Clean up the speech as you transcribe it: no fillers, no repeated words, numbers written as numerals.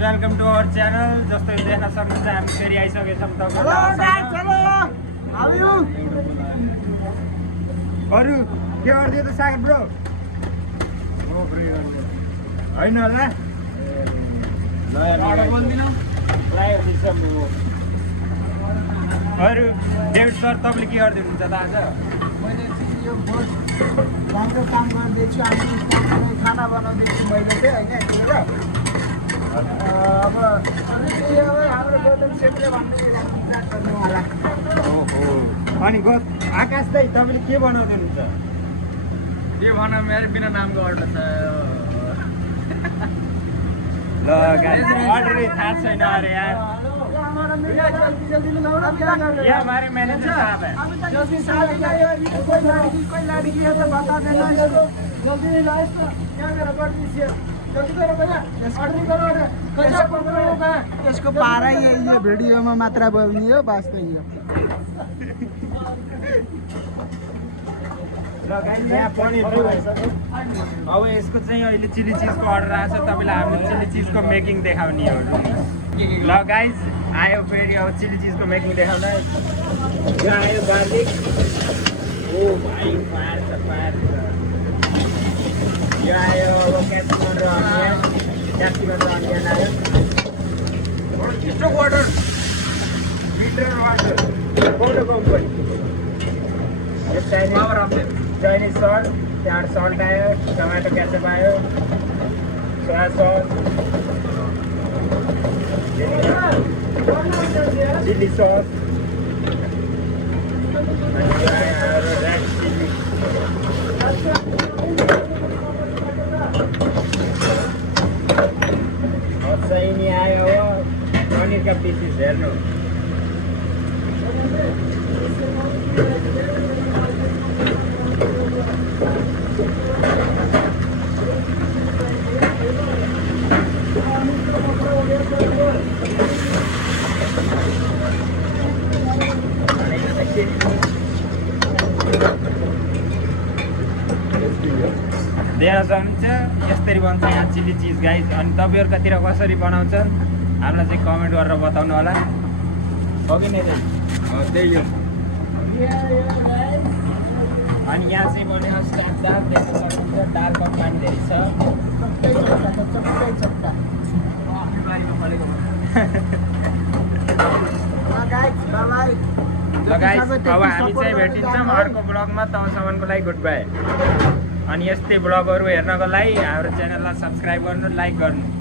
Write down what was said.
Welcome to our channel. जस्तो देख्न सक्नुहुन्छ हामी फेरि आइसकेछौँ hello guys, hello how are you? अरु के गर्दियो त सागर ब्रो? हैन होला अरु डेभिड सर तपाईँले के गर्दै हुनुहुन्छ त आज? मैले चाहिँ यो बहुत राम्रो काम गर्दैछु। हामी स्टाफलाई खाना बनाउँदैछु मैले चाहिँ होइन। अब हाम्रो गौतम सेमले भन्दै गर्नु होला। ओहो, अनि आकाश दाइ तपाईँले के बनाउँदै हुनुहुन्छ? के भनौँ मेरो बिना नामको अर्डर छ। ल गाइस अर्डरै थाहा छैन अरे यार। ये हमारे मैनेजर साहब है। कोई लड़की है तो बता देना इसको। जल्दी ला इसको। क्या करो जल्दी से जल्दी करो भैया, ऑर्डर करो। कैसा पकड़ो होगा? इसको पारा ही है, ये वीडियो में मात्रा बोलनी है बस तो ये। यहाँ पनिर अब यसको चाहिँ अहिले चिली चिजको अर्डर आएको छ। तपाईँलाई हामीले चिली चिजको मेकिङ देखाउने हो। ल गाइज आयो फेरि अब चिली चिजको मेकिङ देखाउन। यो आयो गार्लिक। ओ भाइ फायर छ फायर। यो आयो अब क्याप्सिकम र अनियन आयो। Stock water filter water cold company. यो चाइनिज सल्ट, त्यहाँ सल्ट आयो, टमाटो केचप आयो, soya sauce, chilli sauce, red chilli. सही नहीं आयो हो पनीर का पीसेस हेर्नु। देख्न सक्नुहुन्छ यसरी बन्छ यहाँ चिली चिज गाइज। अनि तपाईँहरूकोतिर कसरी बनाउँछन् हामीलाई चाहिँ कमेन्ट गरेर बताउनु होला। अघि नै त्यही हो। अनि यहाँ चाहिँ बन्यो स्टाफ दाल। देख्न सक्नुहुन्छ दालको पानी धेरै छ। ल गाइस अब हामी चाहिँ भेटिन्छौँ अर्को ब्लगमा। तबसम्मको लागि गुड बाई। अनि यस्तै ब्लगहरू हेर्नको लागि हाम्रो च्यानललाई सब्सक्राइब गर्नु, लाइक गर्नु।